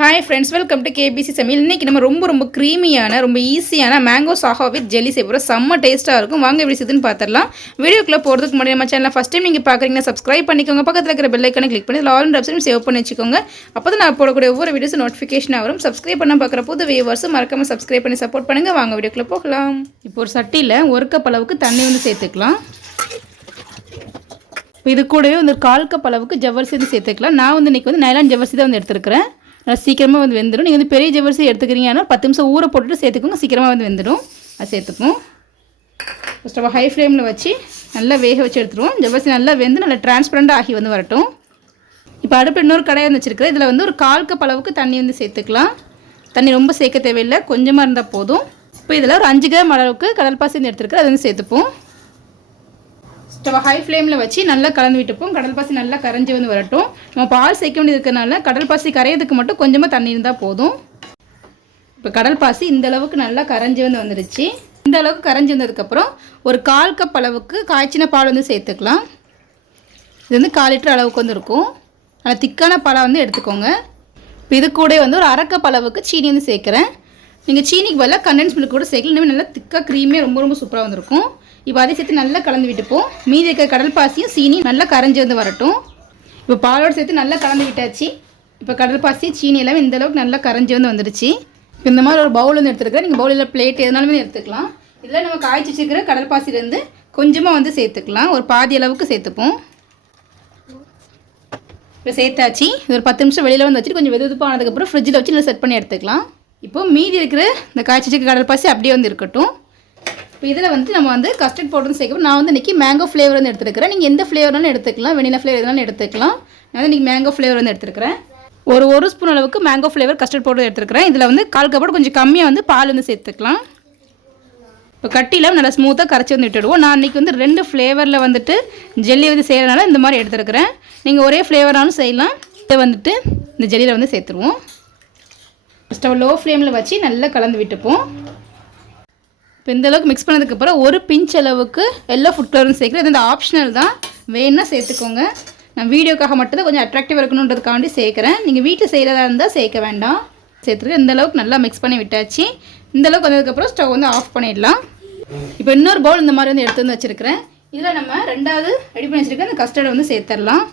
Hi friends, welcome to KBC சமையல். இன்றைக்கி நம்ம ரொம்ப க்ரீமியான ரொம்ப ஈஸியான மேங்கோ சாஹா வித் ஜெல்லி செய்ய போகிறோம். செம்ம டேஸ்ட்டாக இருக்கும். வாங்க எப்படி செய்யுதுன்னு பார்த்துடலாம். வீடியோக்குள்ளே போகிறதுக்கு முன்னாடி நம்ம சேனலை ஃபஸ்ட் டைம் நீங்கள் பார்க்குறீங்கன்னா சப்ஸ்கிரைப் பண்ணிக்கோங்க. பக்கத்தில் இருக்கிற பெல் ஐக்கானை கிளிக் பண்ணி ஆல் ஆப்ஷனும் சேவ் பண்ணி வச்சுக்கோங்க. அப்போ தான் நான் போடக்கூடிய ஒவ்வொரு வீடியோஸ் நோட்டிஃபிகேஷனாக வரும். சப்ஸ்கிரைப் பண்ண பார்க்குற புது வியூவர்ஸும் மறக்காமல் சப்ஸ்கிரைப் பண்ணி சப்போர்ட் பண்ணுங்கள். வாங்க வீடியோக்குள்ளே போகலாம். இப்போ ஒரு சட்டியில் ஒரு கப் அளவுக்கு தண்ணி சேர்த்துக்கலாம். இது கூடவே வந்து 1/4 கப் அளவுக்கு ஜவ்வரிசி சேர்த்துக்கலாம். நான் இன்றைக்கி நைலான் ஜவ்வரிசி தான் எடுத்துருக்கிறேன். நல்லா சீக்கிரமாக வெந்துடும். நீங்கள் பெரிய ஜவ்வரிசி எடுத்துக்கிறீங்கன்னா 10 நிமிஷம் ஊற போட்டுட்டு சேர்த்துக்கோங்க. சீக்கிரமாக வெந்துடும். அது சேர்த்துப்போம். ஃபஸ்ட்டு ஹை ஃப்ளேமில் வச்சு நல்லா வேக வச்சு எடுத்துருவோம். ஜவ்வரிசி நல்லா வெந்து நல்லா டிரான்ஸ்பரண்டாக ஆகி வரட்டும். இப்போ அடுப்பு இன்னொரு கடாயை வச்சுருக்கிறேன். இதில் ஒரு 1/4 கப் அளவுக்கு தண்ணி சேர்த்துக்கலாம். தண்ணி ரொம்ப சேர்க்க தேவையில்லை, கொஞ்சமாக இருந்தால் போதும். இப்போ இதில் ஒரு 5 கிராம் அளவுக்கு கடல்பாசி எடுத்துருக்கிறேன். அதை சேர்த்துப்போம். ஸ்டவ் ஹை ஃப்ளேமில் வச்சு நல்லா கலந்து விட்டுப்போம். கடல்பாசி நல்லா கரைஞ்சி வரட்டும். நம்ம பால் சேர்க்க வேண்டியது இருக்கிறனால கடல்பாசி கரையிறதுக்கு மட்டும் கொஞ்சமாக தண்ணி இருந்தால் போதும். இப்போ கடல்பாசி இந்த அளவுக்கு நல்லா கரைஞ்சி வந்துடுச்சு. இந்த அளவுக்கு கரைஞ்சி வந்ததுக்கப்புறம் ஒரு 1/4 கப் அளவுக்கு காய்ச்சின பால் சேர்த்துக்கலாம். இது 1/4 லிட்டர் அளவுக்கு இருக்கும். நல்லா திக்கான பாலாக எடுத்துக்கோங்க. இப்போ இது கூட ஒரு 1/2 கப் அளவுக்கு சீனி சேர்க்குறேன். நீங்கள் சீனிக்கு பதிலாக கண்டென்ஸ் மில்க் கூட சேர்க்கலாம். இன்னும் நல்லா திக்காக க்ரீமே ரொம்ப சூப்பராக வந்திருக்கும். இப்போ அதை சேர்த்து நல்லா கலந்து விட்டுப்போம். மீதி இருக்கிற கடல்பாசியும் சீனி நல்லா கரைஞ்சி வரட்டும். இப்போ பாலோடு சேர்த்து நல்லா கலந்து விட்டாச்சு. இப்போ கடல்பாசி சீனி எல்லாமே இந்த அளவுக்கு நல்லா கரைஞ்சி வந்துடுச்சு. இப்போ இந்த மாதிரி ஒரு பவுல் எடுத்துருக்கேன். நீங்கள் பவுலில் பிளேட் எதுனாலுமே எடுத்துக்கலாம். இதில் நம்ம காய்ச்சி வச்சுக்கிற கடல்பாசிலேருந்து கொஞ்சமாக சேர்த்துக்கலாம். ஒரு பாதி அளவுக்கு சேர்த்துப்போம். இப்போ சேர்த்தாச்சு. இது ஒரு 10 நிமிஷம் வெளியில் வச்சுட்டு கொஞ்சம் வெதுப்பானதுக்கப்புறம் ஃப்ரிட்ஜில் வச்சு நல்லா செட் பண்ணி எடுத்துக்கலாம். இப்போது மீதி இருக்கிற இந்த காய்ச்சி வச்சுக்கிற கடல்பாசி அப்படியே இருக்கட்டும். இப்போ இதில் நம்ம கஸ்டர்ட் பவுடர் சேர்க்கணும். நான் இன்றைக்கி மேங்கோ ஃப்ளேவர் எடுத்துருக்கிறேன். நீங்கள் எந்த ஃப்ளேவர்னாலும் எடுத்துக்கலாம். வெனிலா ஃப்ளேவர் எதுனாலும் எடுத்துக்கலாம். நான் இன்றைக்கி மேங்கோ ஃப்ளேவர் எடுத்துருக்கிறேன். ஒரு ஸ்பூன் அளவுக்கு மேங்கோ ஃப்ளேவர் கஸ்டர்ட் பவுடர் எடுத்துருக்கிறேன். இதில் 1/4 கப்போட கொஞ்சம் கம்மியாக பால் சேர்த்துக்கலாம். இப்போ கட்டியில் நல்லா ஸ்மூத்தாக கரைச்சி விட்டுடுவோம். நான் இன்றைக்கி 2 ஃப்ளேவரில் ஜெல்லி செய்கிறனால இந்த மாதிரி எடுத்துருக்கிறேன். நீங்கள் ஒரே ஃப்ளேவராலும் செய்யலாம். இதை இந்த ஜெல்லியில் சேர்த்துருவோம். ஸ்டவ் லோ ஃப்ளேமில் வச்சு நல்லா கலந்து விட்டுப்போம். இப்போ இந்தளவுக்கு மிக்ஸ் பண்ணதுக்கப்புறம் ஒரு பிஞ்ச் அளவுக்கு எல்லோ ஃபுட் கலரும் சேர்க்குறேன். இது ஆப்ஷனல் தான், வேணுன்னா சேர்த்துக்கோங்க. நான் வீடியோக்காக மட்டும் தான் கொஞ்சம் அட்ராக்டிவாக இருக்கணுன்றதுக்காண்டி சேர்க்குறேன். நீங்கள் வீட்டில் செய்கிறதா இருந்தால் சேர்க்க வேண்டாம். சேர்த்துருக்கு இந்தளவுக்கு நல்லா மிக்ஸ் பண்ணி விட்டாச்சு. இந்தளவுக்கு வந்ததுக்கப்புறம் ஸ்டவ் ஆஃப் பண்ணிடலாம். இப்போ இன்னொரு பவுல் இந்த மாதிரி எடுத்து வச்சுருக்கிறேன். இதில் நம்ம 2வது ரெடி பண்ணி வச்சுருக்கேன். அந்த கஸ்டர்டை சேர்த்துடலாம்.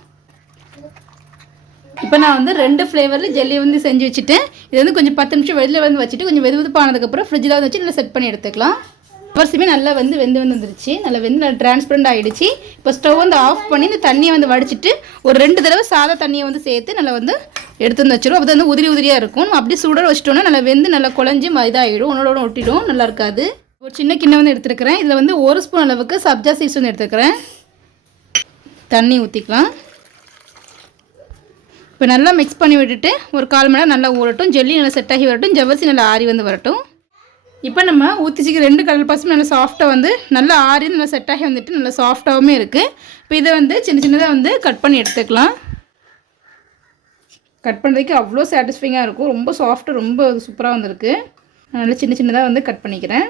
இப்போ நான் 2 ஃப்ளேவரில் ஜெல்லி செஞ்சு வச்சுட்டேன். இது கொஞ்சம் 10 நிமிஷம் வெளியில் வச்சுட்டு கொஞ்சம் வெதுப்பானதுக்கப்புறம் ஃப்ரிட்ஜில் வச்சு நல்லா செட் பண்ணி எடுத்துக்கலாம். அவசியமே நல்லா வெந்து வந்துருச்சு. நல்லா நல்லா டிரான்ஸ்பரண்ட் ஆகிடுச்சு. இப்போ ஸ்டவ் ஆஃப் பண்ணி இந்த தண்ணியை வடிச்சிட்டு ஒரு 2 தடவை சாதா தண்ணியை சேர்த்து நல்லா எடுத்து வச்சிடும். அப்போ உதிரியாக இருக்கும். நம்ம அப்படியே சூடாக வச்சிட்டோம்னா நல்லா நல்லா குழஞ்சி இதாகிடும். ஒன்னோட ஒட்டிடும், நல்லா இருக்காது. ஒரு சின்ன கிண்ணம் எடுத்துருக்கிறேன். இதில் 1 ஸ்பூன் அளவுக்கு சப்ஜா சீட்ஸ் எடுத்துக்கிறேன். தண்ணி ஊற்றிக்கலாம். இப்போ நல்லா மிக்ஸ் பண்ணி விட்டுட்டு ஒரு 1/4 மணி நேரம் நல்லா ஊறட்டும். ஜெல்லி நல்லா செட் ஆகி வரட்டும். ஜவ்வரிசி நல்லா ஆறி வரட்டும். இப்போ நம்ம ஊற்றிச்சிக்க 2 கடல்பாசியும் நல்லா சாஃப்டாக நல்லா ஆறி நல்லா செட் ஆகி நல்லா சாஃப்டாகவும் இருக்குது. இப்போ இதை சின்னதாக கட் பண்ணி எடுத்துக்கலாம். கட் பண்ணுறதுக்கு அவ்வளோ சாட்டிஸ்ஃபைங்காக இருக்கும். ரொம்ப சாஃப்டாக ரொம்ப சூப்பராக வந்திருக்கு. நல்லா சின்னதாக கட் பண்ணிக்கிறேன்.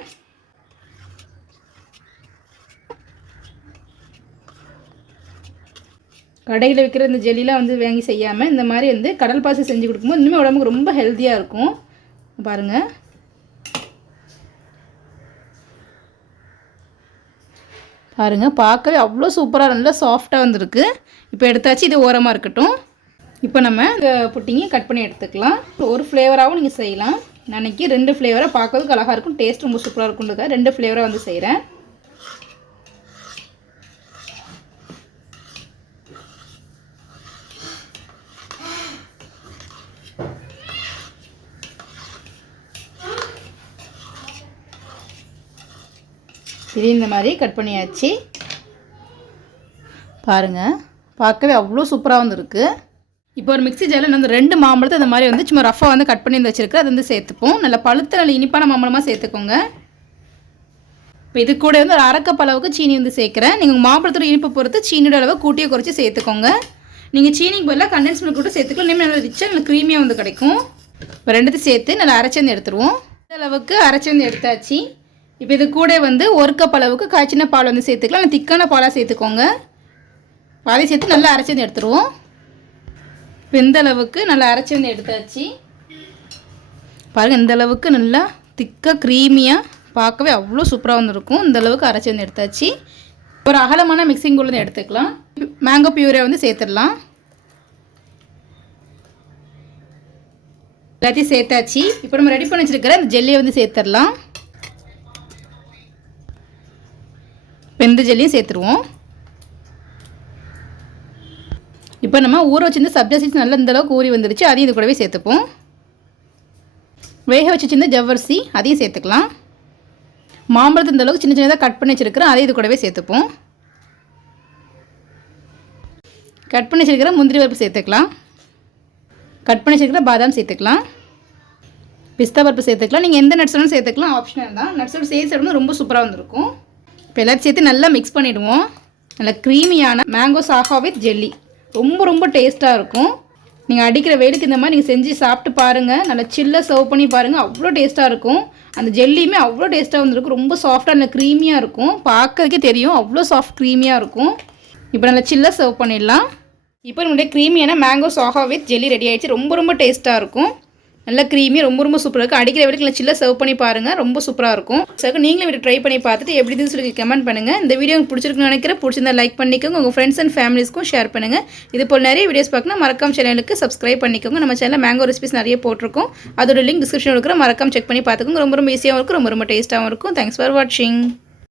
கடையில் விற்கிற இந்த ஜெல்லிலாம் வாங்கி செய்யாமல் இந்த மாதிரி கடல்பாசி செஞ்சு கொடுக்கும்போது இன்னுமே உடம்புக்கு ரொம்ப ஹெல்த்தியாக இருக்கும். பாருங்கள், பார்க்கவே அவ்வளோ சூப்பராக நல்லா சாஃப்டாக வந்திருக்கு. இப்போ எடுத்தாச்சு. இது ஓரமாக இருக்கட்டும். இப்போ நம்ம இந்த புட்டிங்கை கட் பண்ணி எடுத்துக்கலாம். ஒரு ஃப்ளேவராகவும் நீங்கள் செய்யலாம். நான் இன்றைக்கி 2 ஃப்ளேவராக பார்க்கறதுக்கு அழகாக இருக்கும். டேஸ்ட் ரொம்ப சூப்பராக இருக்குன்றதுக்காக 2 ஃப்ளேவராக செய்கிறேன். இது இந்த மாதிரி கட் பண்ணியாச்சு. பாருங்கள், பார்க்கவே அவ்வளோ சூப்பராக வந்துருக்கு. இப்போ ஒரு மிக்ஸி ஜாரில் நான் 2 மாம்பழத்தை இந்த மாதிரி சும்மா ரஃபாக கட் பண்ணி வச்சுருக்கேன். அது சேர்த்துப்போம். நல்லா பழுத்த நல்ல இனிப்பான மாம்பழமாக சேர்த்துக்கோங்க. இப்போ இது கூட ஒரு 1/2 கப் அளவுக்கு சீனி சேர்க்குறேன். நீங்கள் மாம்பழத்தோட இனிப்பு பொறுத்து சீனியோட அளவு கூட்டியை குறைச்சி சேர்த்துக்கோங்க. நீங்கள் சீனிக்கு பதிலாக கண்டென்ஸ் மில்க் கூட சேர்த்துக்கலாம். இனிமேல் நல்லா ரிச்சாக நல்லா க்ரீமியாக கிடைக்கும். இப்போ 2த்தையும் சேர்த்து நல்லா அரைச்சி எடுத்துருவோம். இந்த அளவுக்கு அரைச்சி எடுத்தாச்சு. இப்போ இது கூட 1 கப் அளவுக்கு காய்ச்சின பால் சேர்த்துக்கலாம். இல்லை திக்கான பாலாக சேர்த்துக்கோங்க. பாலை சேர்த்து நல்லா அரைச்சி எடுத்துருவோம். இப்போ இந்த அளவுக்கு நல்லா அரைச்சி எடுத்தாச்சு. பாருங்கள் இந்த அளவுக்கு நல்லா திக்காக க்ரீமியாக பார்க்கவே அவ்வளோ சூப்பராக வந்துருக்கும். இந்த அளவுக்கு அரைச்சி வந்து எடுத்தாச்சு. ஒரு அகலமான மிக்சிங் போல் எடுத்துக்கலாம். மேங்கோ பியூரை வந்து சேர்த்துடலாம். எல்லாத்தையும் சேர்த்தாச்சு. இப்போ நம்ம ரெடி பண்ணி வச்சுருக்கிற இந்த ஜெல்லியை வந்து சேர்த்துடலாம். இப்போ இந்த ஜெல்லியும் சேர்த்துருவோம். இப்போ நம்ம ஊற வச்சிருந்த சப்ஜா சீட்ஸ் நல்லா இந்தளவுக்கு ஊறி வந்துருச்சு. அதையும் இது கூடவே சேர்த்துப்போம். வேக வச்சுருந்த ஜவ்வரிசி அதையும் சேர்த்துக்கலாம். மாம்பழத்து இந்தளவுக்கு சின்ன சின்னதாக கட் பண்ணி வச்சுருக்கிறேன், அதையும் இது கூடவே சேர்த்துப்போம். கட் பண்ணி வச்சுருக்கிற முந்திரி பருப்பு சேர்த்துக்கலாம். கட் பண்ணி வச்சுருக்கிற பாதாம் சேர்த்துக்கலாம். பிஸ்தா பருப்பு சேர்த்துக்கலாம். நீங்கள் எந்த நட்ஸோடும் சேர்த்துக்கலாம், ஆப்ஷனல் தான். நட்ஸோடு சேர்த்து ரொம்ப சூப்பராக வந்துருக்கும். இப்போ எல்லாத்தையும் சேர்த்து நல்லா மிக்ஸ் பண்ணிவிடுவோம். நல்லா க்ரீமியான மேங்கோ சாஹா வித் ஜெல்லி ரொம்ப டேஸ்ட்டாக இருக்கும். நீங்கள் அடிக்கிற வெயிலுக்கு இந்த மாதிரி நீங்கள் செஞ்சு சாப்பிட்டு பாருங்கள். நல்லா சில்லாக சர்வ் பண்ணி பாருங்கள், அவ்வளோ டேஸ்ட்டாக இருக்கும். அந்த ஜெல்லியுமே அவ்வளோ டேஸ்ட்டாக வந்துருக்கும். ரொம்ப சாஃப்டாக நல்லா க்ரீமியாக இருக்கும். பார்க்கறதுக்கே தெரியும் அவ்வளோ சாஃப்ட் க்ரீமியாக இருக்கும். இப்போ நல்லா சில்லாக சர்வ் பண்ணிடலாம். இப்போ நம்மளுடைய க்ரீமியான mango sago with jelly ready ஆகிடுச்சு. ரொம்ப டேஸ்ட்டாக இருக்கும். நல்லா க்ரீமி ரொம்ப சூப்பராக இருக்கும். அடிக்கிற வெயிலுக்கு நல்லா சில்லாக சர்வ் பண்ணி பாருங்கள், ரொம்ப சூப்பராக இருக்கும். சரி, நீங்களும் வீட்டு ட்ரை பண்ணி பார்த்துட்டு எப்படி இருக்குன்னு சொல்லி கமெண்ட் பண்ணுங்கள். இந்த வீடியோ உங்களுக்கு பிடிச்சிருக்குன்னு நினைக்கிறேன். பிடிச்சிருந்தா லைக் பண்ணிக்கோங்க. உங்கள் ஃப்ரெண்ட்ஸ் அண்ட் ஃபேமிலிஸ்க்கும் ஷேர் பண்ணுங்கள். இது போல் நிறைய வீடியோஸ் பார்க்கணும் மறக்காம சேனலுக்கு சப்ஸ்கிரைப் பண்ணிக்கோங்க. நம்ம சேனலில் மேங்கோ ரெசிபிஸ் நிறைய போட்டிருக்கோம். அதோட லிங்க் டிஸ்கிரிப்ஷனில் இருக்கிற மறக்காம செக் பண்ணி பார்த்துக்கோங்க. ரொம்ப ஈஸியாகவும் இருக்கும், ரொம்ப டேஸ்ட்டாகவும் இருக்கும். தேங்க்ஸ் ஃபார் வாட்சிங்.